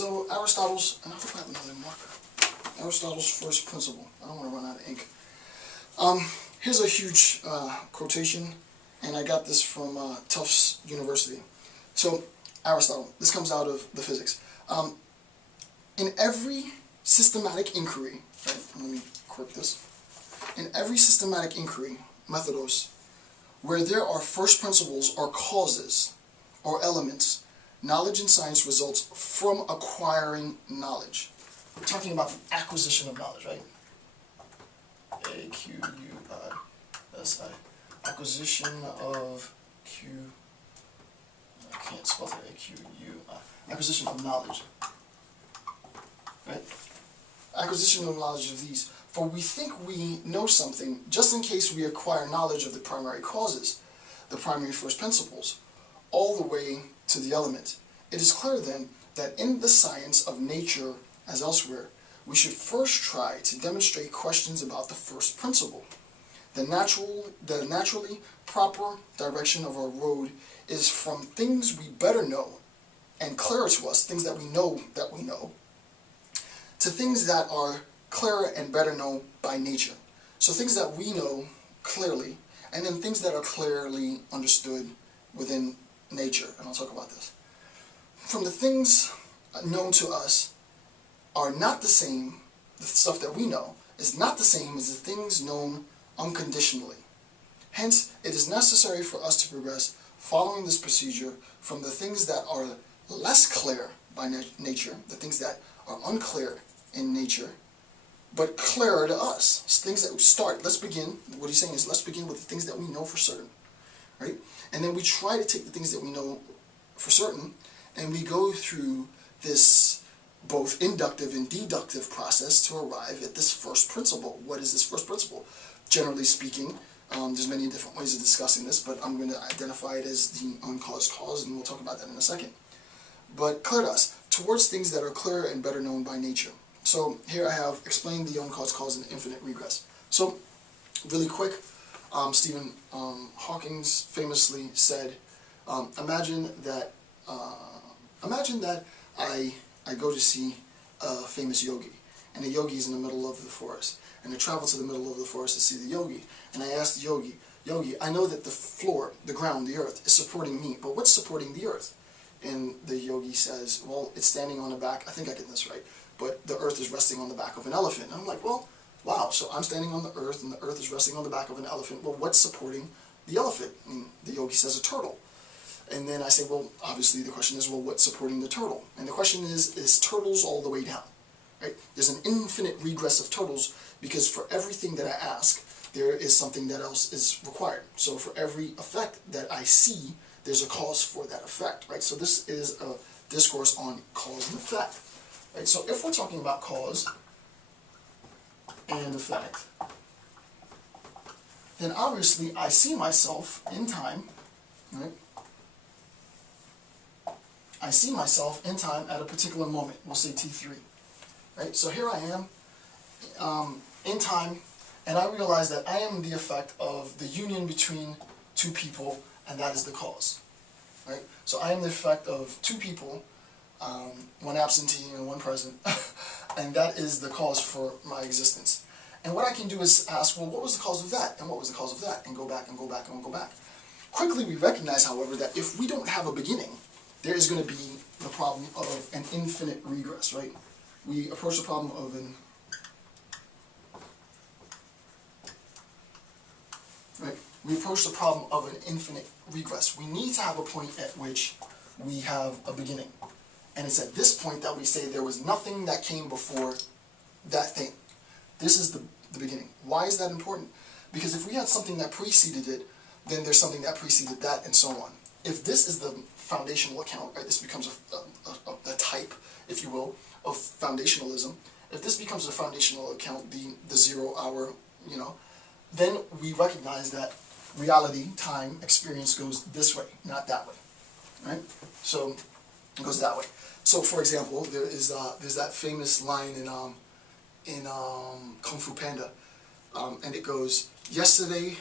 So Aristotle's, and I hope I have another marker. Aristotle's first principle. I don't want to run out of ink. Here's a huge quotation, and I got this from Tufts University. So Aristotle, this comes out of the physics. In every systematic inquiry, right, let me correct this. In every systematic inquiry, methodos, where there are first principles or causes or elements, knowledge in science results from acquiring knowledge. We're talking about the acquisition of knowledge, right? A-Q-U-I-S-I. Acquisition of Q... I can't spell that. A-Q-U-I. Acquisition of knowledge. Right? Acquisition of knowledge of these. For we think we know something just in case we acquire knowledge of the primary causes, the primary first principles, all the way to the element. It is clear then that in the science of nature, as elsewhere, we should first try to demonstrate questions about the first principle. The naturally proper direction of our road is from things we better know and clearer to us, things that we know, to things that are clearer and better known by nature. So things that we know clearly, and then things that are clearly understood within nature, and I'll talk about this. From the things known to us are not the same, the stuff that we know is not the same as the things known unconditionally. Hence, it is necessary for us to progress following this procedure from the things that are less clear by nature, the things that are unclear in nature, but clearer to us. It's things that we start. Let's begin. What he's saying is let's begin with the things that we know for certain, right? And then we try to take the things that we know for certain, and we go through this both inductive and deductive process to arrive at this first principle. What is this first principle? Generally speaking, there's many different ways of discussing this, but I'm going to identify it as the uncaused cause, and we'll talk about that in a second. But clear to us, towards things that are clearer and better known by nature. So here I have explained the uncaused cause and infinite regress. So really quick, Stephen Hawking's famously said, imagine that I go to see a famous yogi, and the yogi is in the middle of the forest, and I travel to the middle of the forest to see the yogi, and I ask the yogi, I know that the floor, the ground, the earth is supporting me, but what's supporting the earth? And the yogi says, well, it's standing on the back, I think I get this right, but the earth is resting on the back of an elephant. And I'm like, well, wow, so I'm standing on the earth and the earth is resting on the back of an elephant. Well, what's supporting the elephant? And the yogi says a turtle. And then I say, well, obviously the question is, well, what's supporting the turtle? And the question is turtles all the way down? Right? There's an infinite regress of turtles because for everything that I ask, there is something that else is required. So for every effect that I see, there's a cause for that effect, right? So this is a discourse on cause and effect, right? So if we're talking about cause and effect, then obviously I see myself in time, right? I see myself in time at a particular moment, we'll say T3, right? So here I am in time, and I realize that I am the effect of the union between two people, and that is the cause, right? So I am the effect of two people, one absentee and one present, and that is the cause for my existence. And what I can do is ask, well, what was the cause of that? And what was the cause of that? And go back and go back and go back. Quickly we recognize, however, that if we don't have a beginning, there is going to be the problem of an infinite regress, right? We approach the problem of an... Right? We approach the problem of an infinite regress. We need to have a point at which we have a beginning. And it's at this point that we say there was nothing that came before that thing. This is the beginning. Why is that important? Because if we had something that preceded it, then there's something that preceded that, and so on. If this is the foundational account, right, this becomes a type, if you will, of foundationalism. If this becomes a foundational account, the 0 hour, you know, then we recognize that reality, time, experience goes this way, not that way, right? So it goes that way. So, for example, there's that famous line in Kung Fu Panda, and it goes, yesterday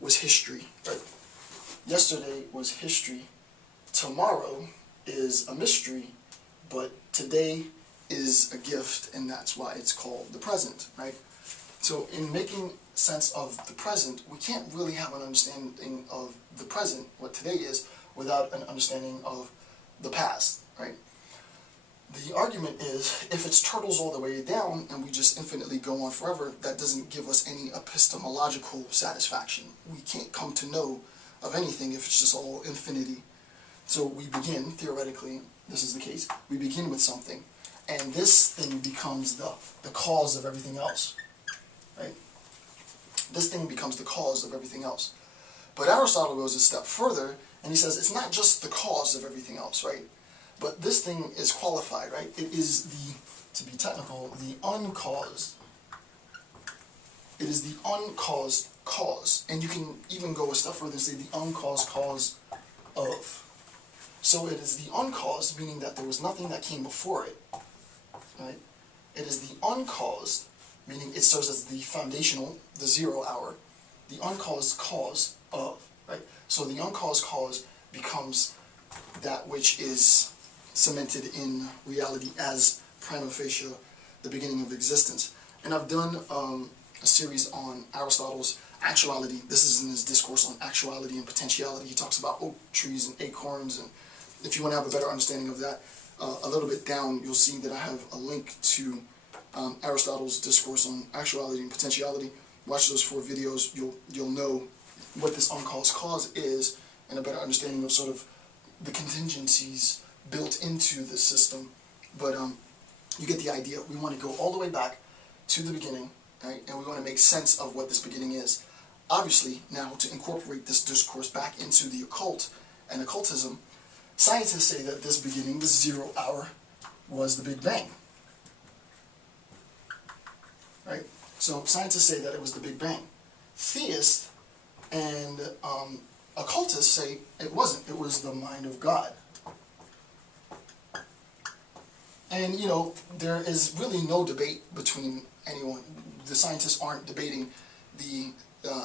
was history, right? Yesterday was history, tomorrow is a mystery, but today is a gift, and that's why it's called the present, right? So in making sense of the present, we can't really have an understanding of the present, what today is, without an understanding of the past, right? The argument is, if it's turtles all the way down and we just infinitely go on forever, that doesn't give us any epistemological satisfaction. We can't come to know of anything if it's just all infinity. So we begin, theoretically, this is the case, we begin with something, and this thing becomes the cause of everything else, right? This thing becomes the cause of everything else. But Aristotle goes a step further, and he says it's not just the cause of everything else, right? But this thing is qualified, right? It is the, to be technical, the uncaused. It is the uncaused cause. And you can even go a step further and say the uncaused cause of. So it is the uncaused, meaning that there was nothing that came before it, right? It is the uncaused, meaning it serves as the foundational, the 0 hour, the uncaused cause of, right? So the uncaused cause becomes that which is cemented in reality as prima facie the beginning of existence. And I've done a series on Aristotle's actuality. This is in his discourse on actuality and potentiality. He talks about oak trees and acorns, and if you want to have a better understanding of that, a little bit down you'll see that I have a link to Aristotle's discourse on actuality and potentiality. Watch those 4 videos. You'll know what this uncaused cause is, and a better understanding of sort of the contingencies built into the system. But you get the idea. We want to go all the way back to the beginning, right? And we want to make sense of what this beginning is. Obviously, now to incorporate this discourse back into the occult and occultism, scientists say that this beginning, this 0 hour, was the Big Bang, right? So scientists say that it was the Big Bang. Theists and occultists say it wasn't. It was the mind of God. And, you know, there is really no debate between anyone. The scientists aren't debating the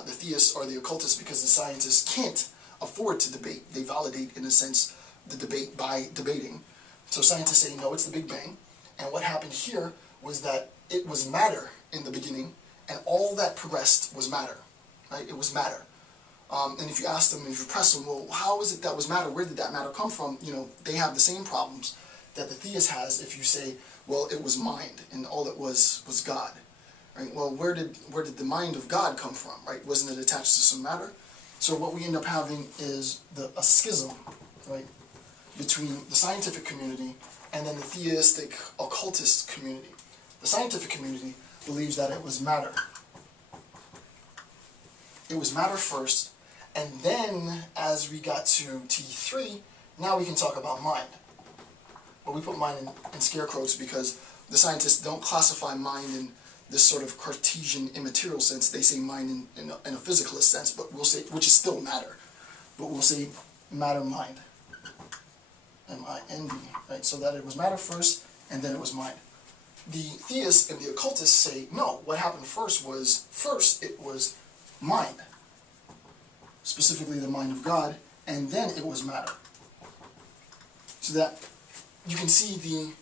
theists or the occultists because the scientists can't afford to debate. They validate, in a sense, the debate by debating. So scientists say, no, it's the Big Bang. And what happened here was that it was matter in the beginning, and all that progressed was matter, right? It was matter. And if you ask them, if you press them, well, how is it that was matter? Where did that matter come from? You know, they have the same problems that the theist has if you say, well, it was mind, and all it was God, right? Well, where did the mind of God come from, right? Wasn't it attached to some matter? So what we end up having is a schism, right, between the scientific community and then the theistic occultist community. The scientific community believes that it was matter. It was matter first, and then as we got to T3, now we can talk about mind. But we put mind in scare quotes because the scientists don't classify mind in this sort of Cartesian immaterial sense. They say mind in a physicalist sense, but we'll say, which is still matter. But we'll say matter, mind. M-I-N-D, right? So that it was matter first, and then it was mind. The theists and the occultists say, no, what happened first it was mind. Specifically the mind of God, and then it was matter. So that you can see the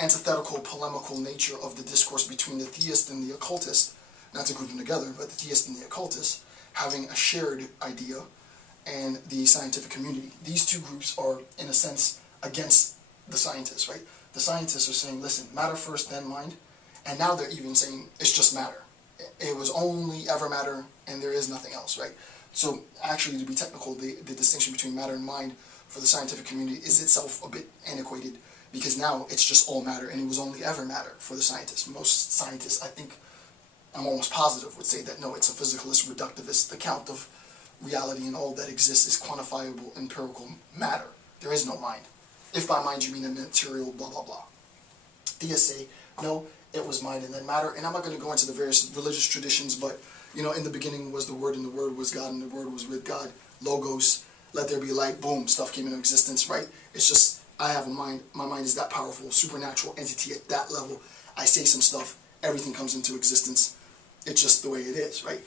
antithetical, polemical nature of the discourse between the theist and the occultist, not to group them together, but the theist and the occultist, having a shared idea, and the scientific community. These two groups are, in a sense, against the scientists, right? The scientists are saying, listen, matter first, then mind, and now they're even saying it's just matter. It was only ever matter, and there is nothing else, right? So actually, to be technical, the distinction between matter and mind for the scientific community is itself a bit antiquated, because now it's just all matter, and it was only ever matter for the scientists. Most scientists, I think, I'm almost positive, would say that no, it's a physicalist, reductivist account of reality, and all that exists is quantifiable, empirical matter. There is no mind. If by mind you mean a material, blah, blah, blah. Theists say, no, it was mind and then matter. And I'm not going to go into the various religious traditions, but, you know, in the beginning was the Word, and the Word was God, and the Word was with God. Logos, let there be light, boom, stuff came into existence, right? It's just, I have a mind. My mind is that powerful, supernatural entity at that level. I say some stuff, everything comes into existence. It's just the way it is, right?